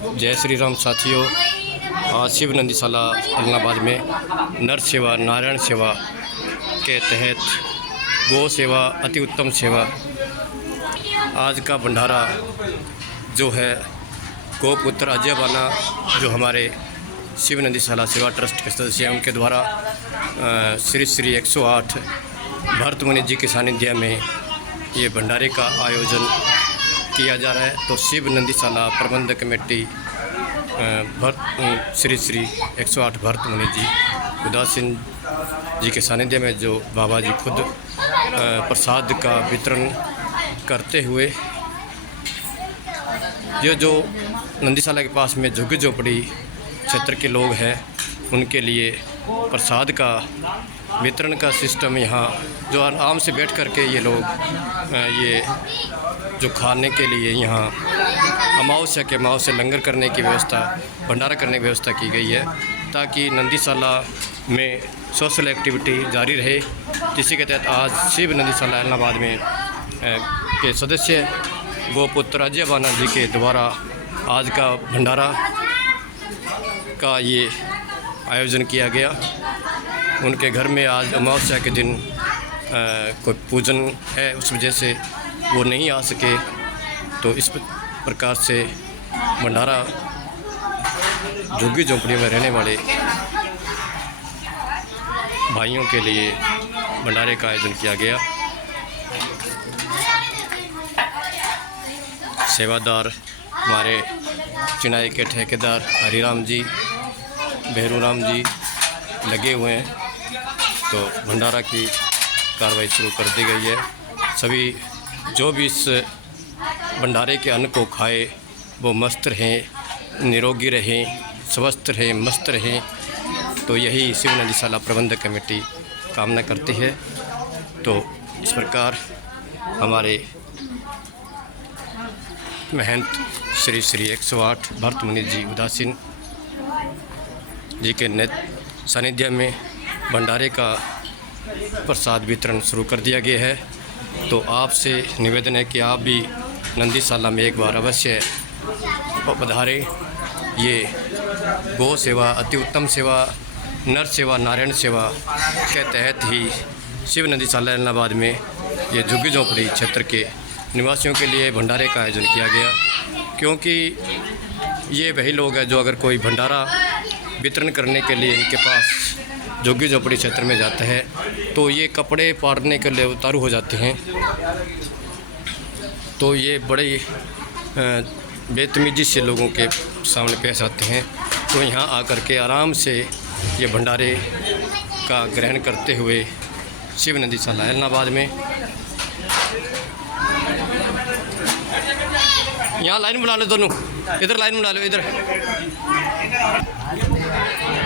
जय श्री राम साथियों। आज शिव नंदीशाला इलाहाबाद में नर सेवा नारायण सेवा के तहत गौ सेवा अति उत्तम सेवा आज का भंडारा जो है गोपुत्र अजय बाना जो हमारे शिव नंदीशाला सेवा ट्रस्ट के सदस्य हैं उनके द्वारा श्री श्री 108 भरत मुनि जी के सानिध्य में ये भंडारे का आयोजन किया जा रहा है। तो शिव नंदीशाला प्रबंधक कमेटी श्री श्री 108 भरत मुनि जी उदासीन जी के सानिध्य में जो बाबा जी खुद प्रसाद का वितरण करते हुए ये जो नंदीशाला के पास में झुग्गी झोपड़ी क्षेत्र के लोग हैं उनके लिए प्रसाद का वितरण का सिस्टम यहाँ जो आराम से बैठ कर के ये लोग ये जो खाने के लिए यहाँ अमावस्या के अमावस्या लंगर करने की व्यवस्था भंडारा करने की व्यवस्था की गई है ताकि नंदीशाला में सोशल एक्टिविटी जारी रहे। जिसके के तहत आज शिव नंदीशाला इलाहाबाद में के सदस्य गोपुत्र अजय बाना जी के द्वारा आज का भंडारा का ये आयोजन किया गया। उनके घर में आज अमावस्या के दिन कोई पूजन है, उस वजह से वो नहीं आ सके, तो इस प्रकार से भंडारा झुग्गी झोंपड़ी में रहने वाले भाइयों के लिए भंडारे का आयोजन किया गया। सेवादार हमारे चिनाई के ठेकेदार हरिराम जी भैरूराम जी लगे हुए हैं, तो भंडारा की कार्रवाई शुरू कर दी गई है। सभी जो भी इस भंडारे के अन्न को खाए वो मस्त रहें, निरोगी रहें, स्वस्थ रहें, मस्त रहें, तो यही शिव नंदीशाला प्रबंधक कमेटी कामना करती है। तो इस प्रकार हमारे महंत श्री श्री 108 भरत मुनि जी उदासीन जी के सानिध्य में भंडारे का प्रसाद वितरण शुरू कर दिया गया है। तो आपसे निवेदन है कि आप भी नंदीशाला में एक बार अवश्य पधारें। ये गौ सेवा अति उत्तम सेवा नर सेवा नारायण सेवा के तहत ही शिव नंदीशाला इलाहाबाद में ये झुग्गी झोंपड़ी क्षेत्र के निवासियों के लिए भंडारे का आयोजन किया गया, क्योंकि ये वही लोग हैं जो अगर कोई भंडारा वितरण करने के लिए इनके पास झुग्गी झोपड़ी क्षेत्र में जाते हैं तो ये कपड़े फाड़ने के लिए उतारू हो जाते हैं। तो ये बड़े बेतमीजी से लोगों के सामने पेश आते हैं। तो यहाँ आकर के आराम से ये भंडारे का ग्रहण करते हुए शिव नंदीशाला इलाहाबाद में यहाँ लाइन बना लो, दोनों इधर लाइन बना लो इधर।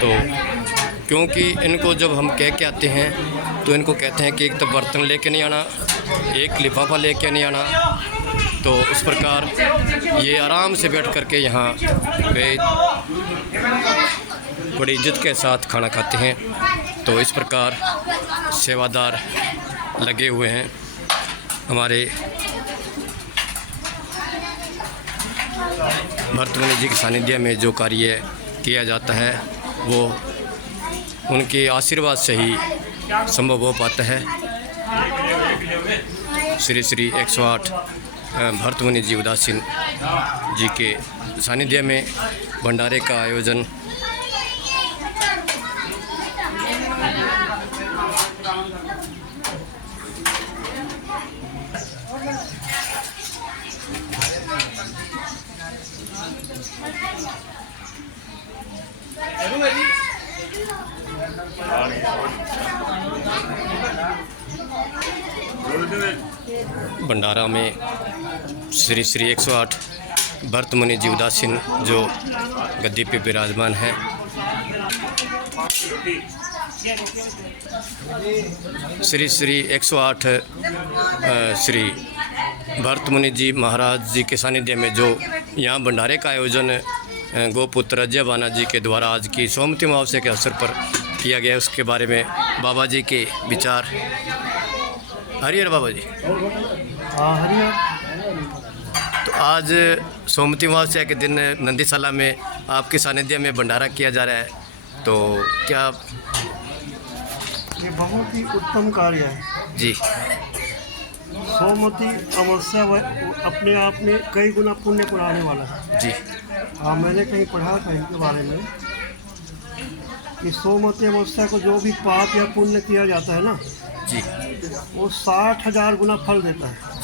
तो क्योंकि इनको जब हम कह के आते हैं तो इनको कहते हैं कि एक तो बर्तन लेके नहीं आना, एक लिफाफा लेके नहीं आना। तो इस प्रकार ये आराम से बैठ कर के यहाँ पे बड़ी इज्जत के साथ खाना खाते हैं। तो इस प्रकार सेवादार लगे हुए हैं। हमारे भरत मुनि जी के सानिध्य में जो कार्य किया जाता है वो उनके आशीर्वाद से ही संभव हो पाता है। श्री श्री 108 भरत मुनि जी उदासीन जी के सानिध्य में भंडारे का आयोजन भंडारा में श्री श्री 108 भरत मुनि जी उदासीन जो गद्दी पे विराजमान है, श्री श्री 108 श्री भरत मुनि जी महाराज जी के सानिध्य में जो यहाँ भंडारे का आयोजन गोपुत्र अजय बाना जी के द्वारा आज की सोमवती अमावस्या के अवसर पर किया गया, उसके बारे में बाबा जी के विचार। हरिहर बाबा जी। हरिहर। तो आज सोमवती अमावस्या के दिन नंदीसाला में आपके सानिध्य में भंडारा किया जा रहा है, तो क्या ये बहुत ही उत्तम कार्य है जी सोमवती अमावस्या अपने आप में कई गुना पुण्य कुराने वाला है। जी हाँ, मैंने कहीं पढ़ा था इनके बारे में कि सोमवती अमावस्या को जो भी पाप या पुण्य किया जाता है ना, जी वो 60,000 गुना फल देता है।